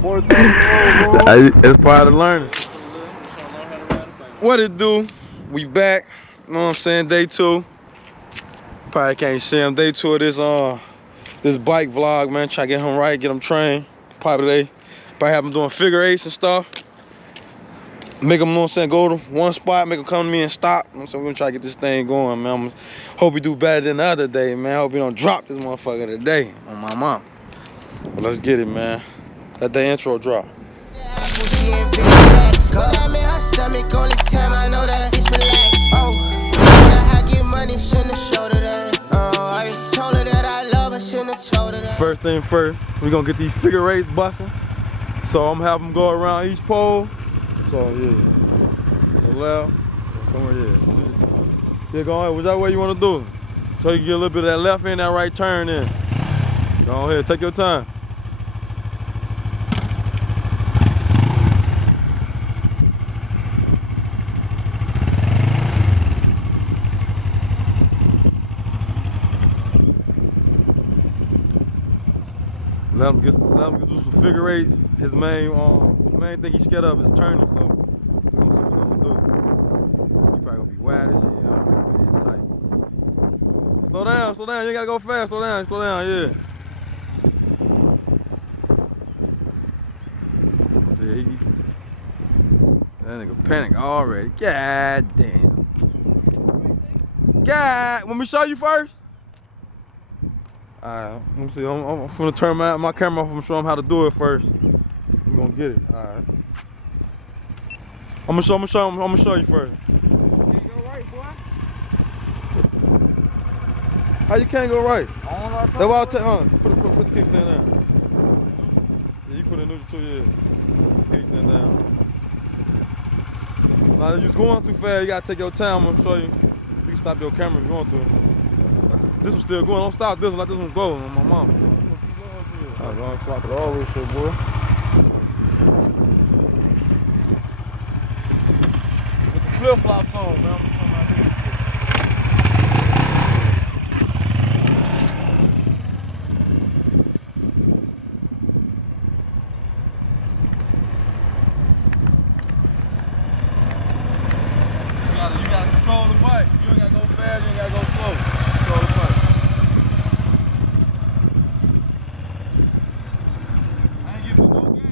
4 times in a row, bro. It's part of learning. What it do? We back. You know what I'm saying? Day 2. Probably can't see him. Day 2 of this bike vlog, man. Try to get him right, get him trained. Probably have him doing figure eights and stuff. Make him, you know what I'm saying, go to one spot, make him come to me and stop. You know what I'm saying? We're gonna try to get this thing going, man. Hope we do better than the other day, man. Hope we don't drop this motherfucker today on my mom. But let's get it, man. Let the intro drop. First thing first, we gonna get these figure eights busting. So I'm gonna have them go around each pole. So yeah, the left, come on, yeah. Yeah, go ahead, whichever way you wanna do it. So you can get a little bit of that left and that right turn in. Go ahead, take your time. Let him do some figure eights. His main thing he's scared of is turning, so we're gonna see what we're gonna do. He probably gonna be wide as shit. I'll make it tight. Slow down, you ain't gotta go fast, slow down, yeah. Yeah, that nigga panic already. God damn. God, want me to show you first? Alright, let me see. I'm finna turn my camera off and show him how to do it first. We're gonna get it. Alright. I'm gonna show you first. You can't go right, boy. How you can't go right? That's why I'll take put the kickstand down. Yeah, you put it in neutral too, yeah. Kickstand down. Now you're going too fast, you gotta take your time. I'm gonna show you. You can stop your camera if you want to. This one's still going. Don't stop this one. Let this one go on my mama. I'm gonna swap it all this shit, boy. With the flip flops on, man. You gotta control the bike. You ain't gotta go fast, you ain't gotta go slow. Control the bike. I ain't giving it no gas.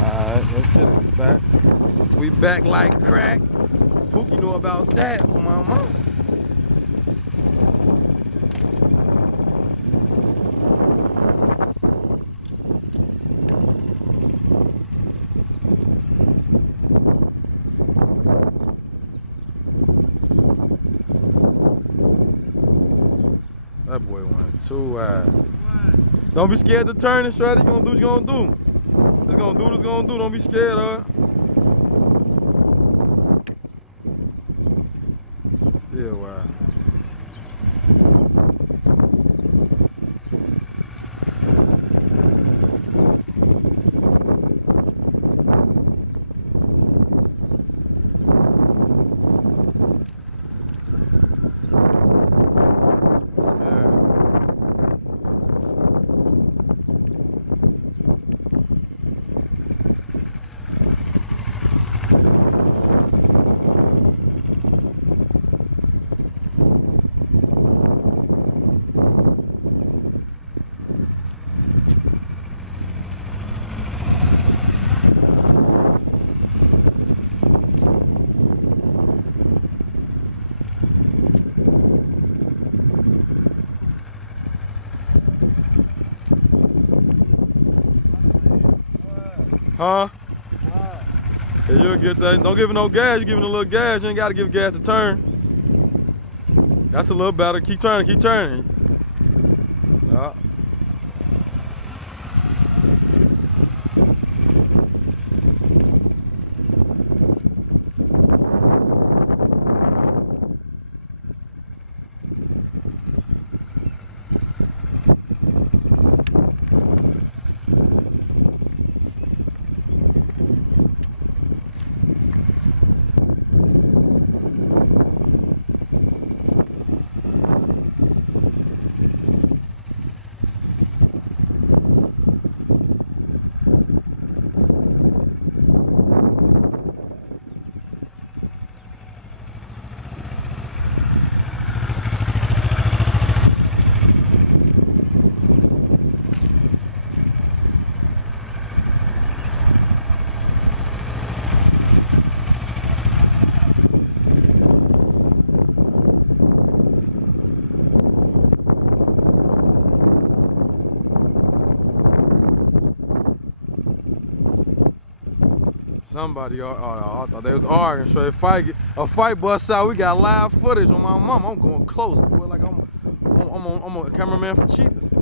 Alright, let's get it back. We back like crack. Pookie know about that, mama. That boy went too wide. Don't be scared to turn and straight. You gonna do what you gonna do. It's gonna do what it's gonna do. Don't be scared of it. Still wide. Huh? Yeah, you'll get that. Don't give it no gas. You giving a little gas. You ain't got to give gas to turn. That's a little better. Keep turning. Keep turning. Yeah. Somebody, I thought they was arguing. So if a fight busts out, we got live footage on my mom. I'm going close, boy. Like I'm a cameraman for Cheetahs. A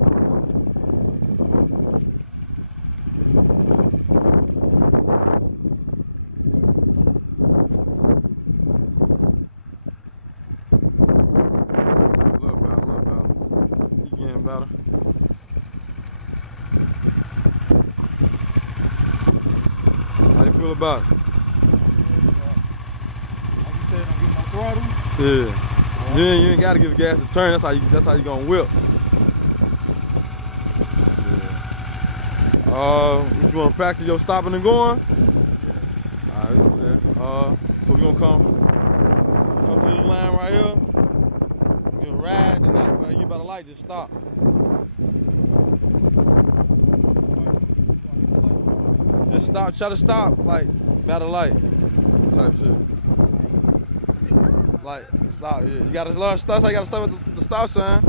little better. He getting better. How you feel about it? Like you said, I'm getting my throttle. Yeah. You ain't gotta give gas to turn. That's how you gonna whip. Yeah. What you wanna practice your stopping and going? Yeah. Alright, do that. So we gonna come to this line right here. You gonna ride, and then you better light, just stop. Just stop, try to stop, like, better light type shit. Like, stop, yeah. You gotta learn stop, so you gotta stop at the stop sign.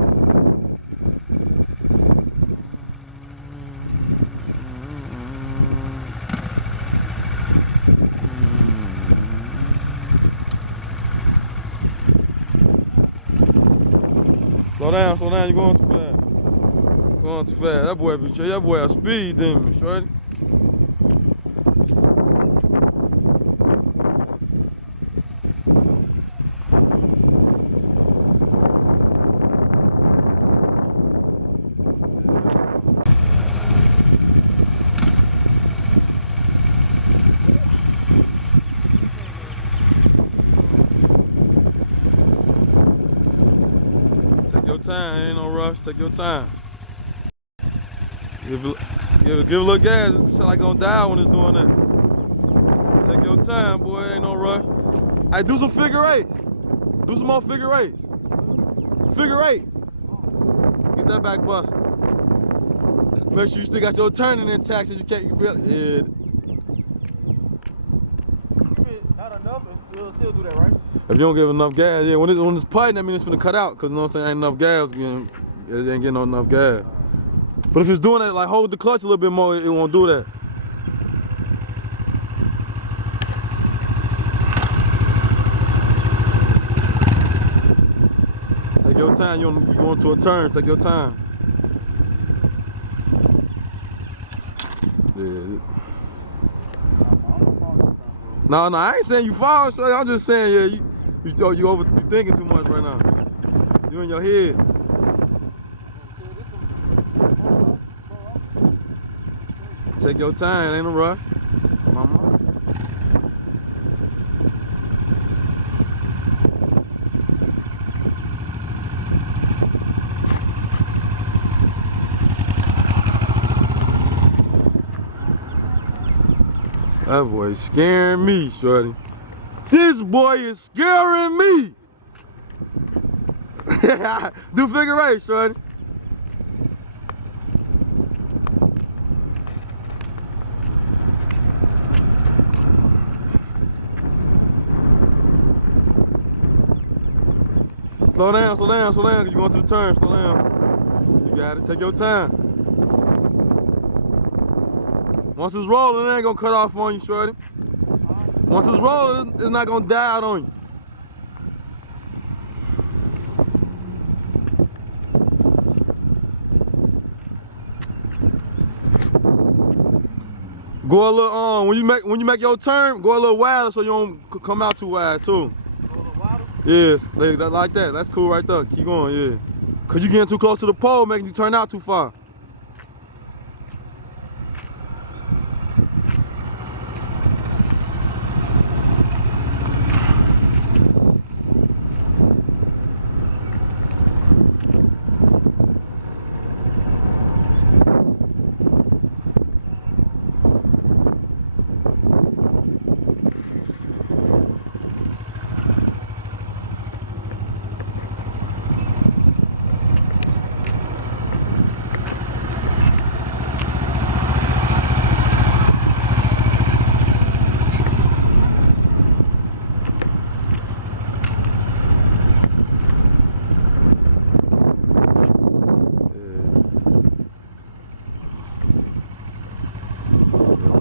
Slow down, you're going too fast. Going too fast. That boy a speed demon, shorty. Take your time, ain't no rush, take your time. Give a little gas, it's just like gonna die when it's doing that. Take your time, boy, ain't no rush. Hey, do some figure eights. Do some more figure eights. Figure eight. Get that back bust. Make sure you still got your turning intact so you can't yeah. If it's not enough, it'll still do that, right? If you don't give enough gas, yeah, when it's piping, that means it's finna cut out, cause you know what I'm saying, ain't enough gas, it ain't getting enough gas. But if it's doing that, like hold the clutch a little bit more, it won't do that. Take your time, you're going to a turn, take your time. Yeah. No, I ain't saying you fall straight, I'm just saying, yeah, you thinking too much right now. You in your head. Take your time, ain't no rush. Mama. That boy is scaring me, shorty. This boy is scaring me. Do figure eight, shorty. Slow down, cause you're going to the turn, slow down. You got it, take your time. Once it's rolling, it ain't gonna cut off on you, shorty. Once it's rolling, it's not gonna die out on you. Go a little when you make your turn, go a little wider so you don't come out too wide too. Go a little wider? Yes, like that. That's cool right there. Keep going, yeah. Cause you getting too close to the pole, making you turn out too far.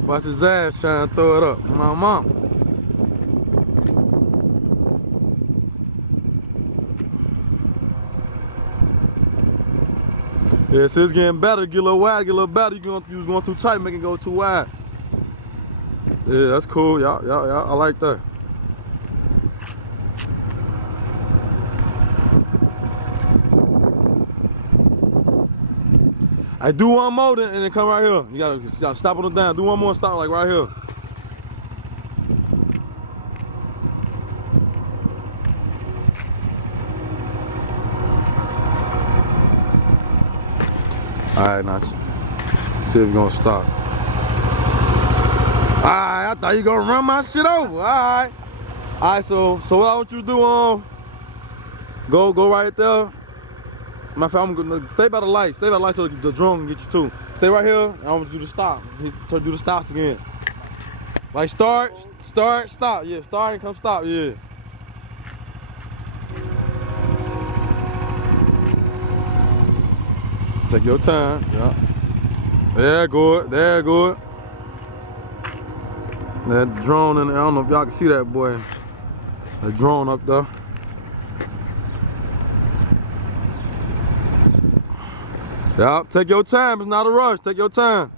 Watch his ass trying to throw it up. My mom. Yeah, so it's getting better. Get a little wide, get a little better. You was going too tight, make it go too wide. Yeah, that's cool. Yeah, I like that. I do one more then, and then come right here. You gotta stop on the down. Do one more, stop like right here. All right, now see if you're gonna stop. All right, I thought you gonna run my shit over. All right. So what I want you to do, go right there. My friend, I'm gonna stay by the light. Stay by the light so the drone can get you too. Stay right here. I want you to stop. Do the stops again. Like start, stop. Yeah, start and come stop. Yeah. Take your time. Yeah. There, good. There, good. That drone in there. I don't know if y'all can see that boy. The drone up there. Yeah, take your time. It's not a rush. Take your time.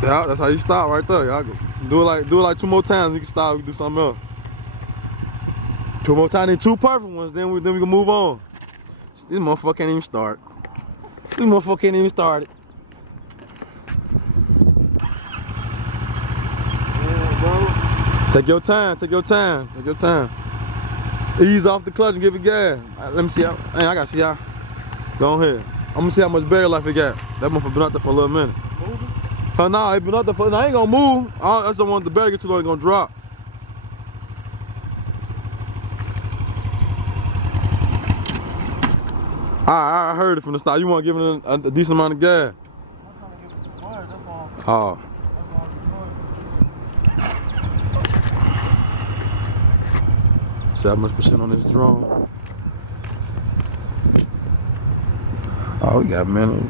Yeah, that's how you stop right there. Y'all do it like 2 more times. You can stop. We can do something else. 2 more times. Then 2 perfect ones. Then we can move on. This motherfucker can't even start. This motherfucker can't even start it. Take your time, take your time, take your time. Ease off the clutch and give it gas. Right, let me see how, I gotta see how. Go ahead. I'm gonna see how much battery life it got. That motherfucker been out there for a little minute. Moving? Nah, it been out there for, I ain't gonna move. I just don't want the battery get too low, it's gonna drop. I heard it from the start. You wanna give it a decent amount of gas. I'm trying to give it too much, that's Oh. all. See how much percent on this drone. Oh, we got a minute.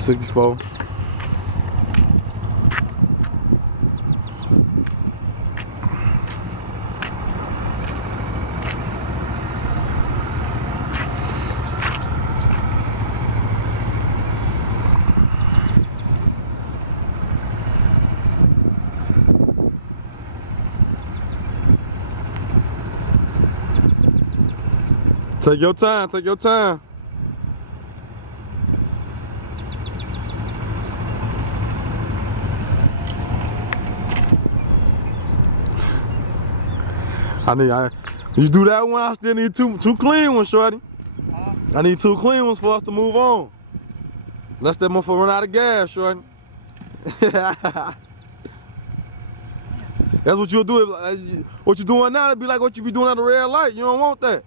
64. Take your time, take your time. You do that one, I still need two clean ones, shorty. I need 2 clean ones for us to move on. Unless that motherfucker run out of gas, shorty. That's what you'll do. What you doing now, it'd be like what you be doing at a red light. You don't want that.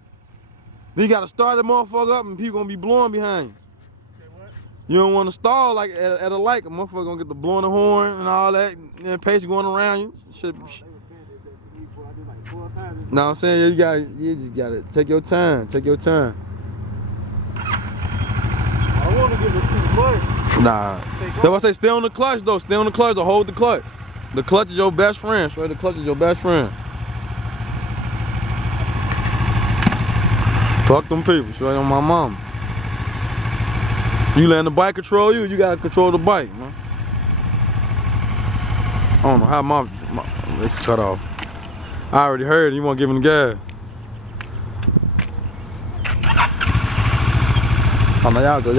Then you gotta start the motherfucker up and people gonna be blowing behind you. Okay, what? You don't wanna stall like at a light. A motherfucker gonna get the blowing the horn and all that, and pace going around you. Shit. They were bad, they did like 4 times. it. Know what I'm saying? You just gotta take your time. Take your time. I don't want to give it too much. Nah. That's why I say stay on the clutch though. Stay on the clutch or hold the clutch. The clutch is your best friend, straight. The clutch is your best friend. Fuck them people, straight on my mom. You letting the bike control you, you gotta control the bike, man. I don't know how my it's cut off. I already heard you won't give him the gas. Oh no, y'all good.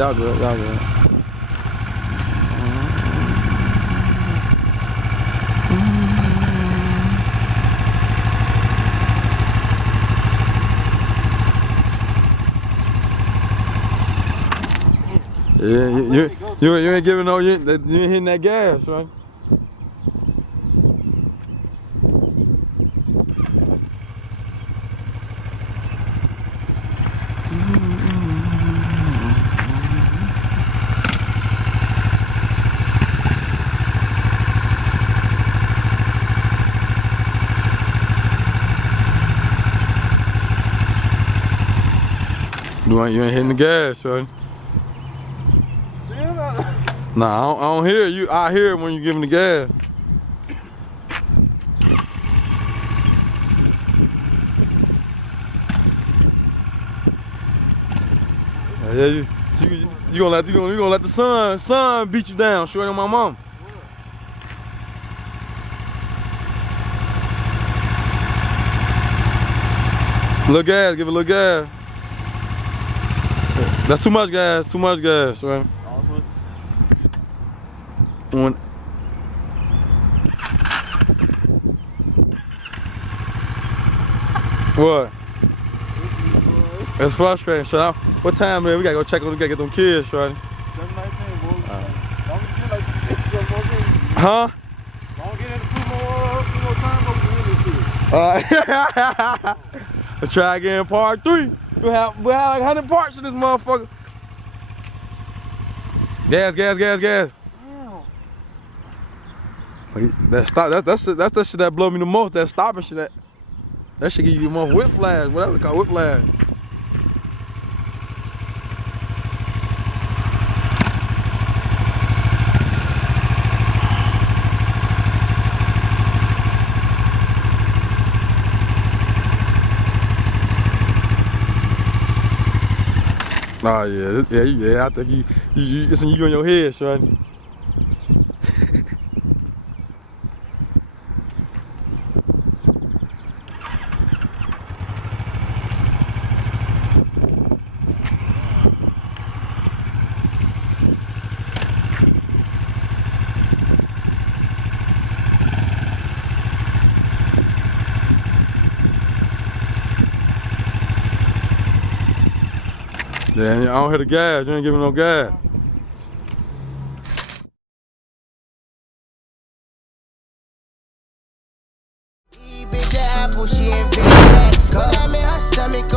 Yeah, you ain't giving no, you ain't hitting that gas, right? You ain't hitting the gas, right? Nah, I don't hear you. I hear it when you giving the gas. Yeah, you gonna let the sun beat you down, straight on my mom. Little gas, give it a little gas. That's too much gas, right? When what? It's frustrating, shit. What time, man? We gotta go check on. We gotta get them kids, shorty. 7:19, boy. Don't get like Huh? don't get into two more time, but we really I'll try again, part 3. We have like 100 parts in this motherfucker. Gas. That's the shit that blow me the most. That stopping shit. That shit give you more whiplash, whatever they call whiplash. Oh yeah. I think it's in you in your head, son. Yeah, I don't hear the gas. You ain't giving no gas. Bitch, apple, she ain't fit. Cause I'm in her stomach.